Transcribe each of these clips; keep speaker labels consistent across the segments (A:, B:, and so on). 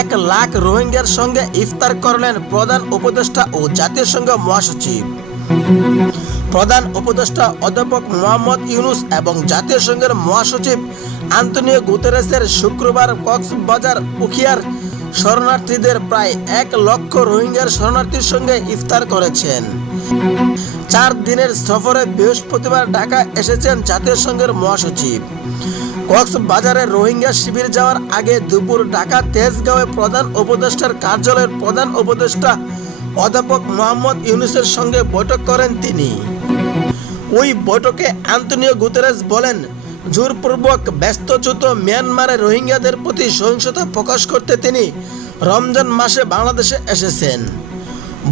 A: এক লাখ রোহিঙ্গার সঙ্গে ইফতার করলেন প্রধান উপদেষ্টা ও জাতিসংঘ মহাসচিব। প্রধান উপদেষ্টা অধ্যাপক মোহাম্মদ ইউনুস এবং জাতীয় সংঘের মহাসচিব আন্তনিও গুতেরেসের শুক্রবার কক্সবাজার উখিয়ার শরণার্থীদের প্রায় এক লক্ষ রোহিঙ্গার শরণার্থীর সঙ্গে ইফতার করেছেন। চার দিনের সফরে বৃহস্পতিবার ঢাকা এসেছেন জাতীয় সংঘের মহাসচিব। কক্সবাজারে রোহিঙ্গা শিবির যাওয়ার আগে দুপুর ঢাকা তেজগাঁওয়ে প্রধান উপদেষ্টার কার্যালয়ের প্রধান উপদেষ্টা অধ্যাপক মোহাম্মদ ইউনুসের সঙ্গে বৈঠক করেন তিনি। ওই বৈঠকে আন্তনিও গুতেরেস বলেন, জোরপূর্বক ব্যস্তচ্যুত মিয়ানমারে রোহিঙ্গাদের প্রতি সহিংসতা প্রকাশ করতে তিনি রমজান মাসে বাংলাদেশে এসেছেন।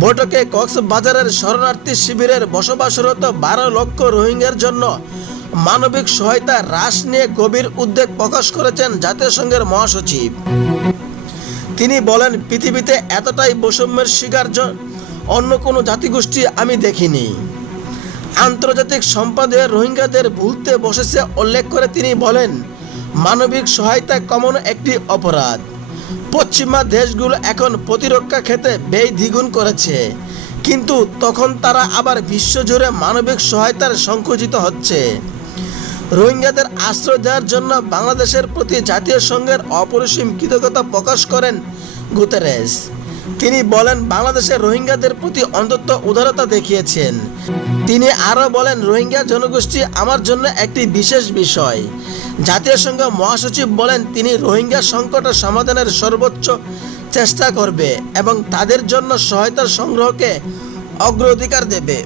A: বৈঠকে কক্সবাজারের শরণার্থী শিবিরের বসবাসরত বারো লক্ষ রোহিঙ্গার জন্য মানবিক সহায়তা হ্রাস নিয়ে গভীর উদ্বেগ প্রকাশ করেছেন জাতিসংঘের মহাসচিব। তিনি বলেন, পৃথিবীতে এতটাই বৈষম্যের শিকার অন্য কোনো জাতিগোষ্ঠী আমি দেখিনি। আন্তর্জাতিক সম্পাদে রোহিঙ্গাদের ভুলতে বসেছে, উল্লেখ করে তিনি বলেন, মানবিক সহায়তা কমানো একটি অপরাধ। পশ্চিমা দেশগুলো এখন প্রতিরক্ষা ক্ষেত্রে ব্যয় দ্বিগুণ করেছে। কিন্তু তখন তারা আবার বিশ্বজুড়ে মানবিক সহায়তার সংকুচিত হচ্ছে। রোহিঙ্গাদের আশ্রয় দেওয়ার জন্য বাংলাদেশের প্রতি জাতীয় সংঘের অপরিসীম কৃতজ্ঞতা প্রকাশ করেন গুতেরেস। তিনি বলেন, বাংলাদেশের রোহিঙ্গাদের প্রতি অন্তত উদারতা দেখিয়েছেন। তিনি আরও বলেন, রোহিঙ্গা জনগোষ্ঠী আমার জন্য একটি বিশেষ বিষয়। জাতীয় সংঘ মহাসচিব বলেন, তিনি রোহিঙ্গা সংকট সমাধানের সর্বোচ্চ চেষ্টা করবে এবং তাদের জন্য সহায়তা সংগ্রহকে অগ্রাধিকার দেবে।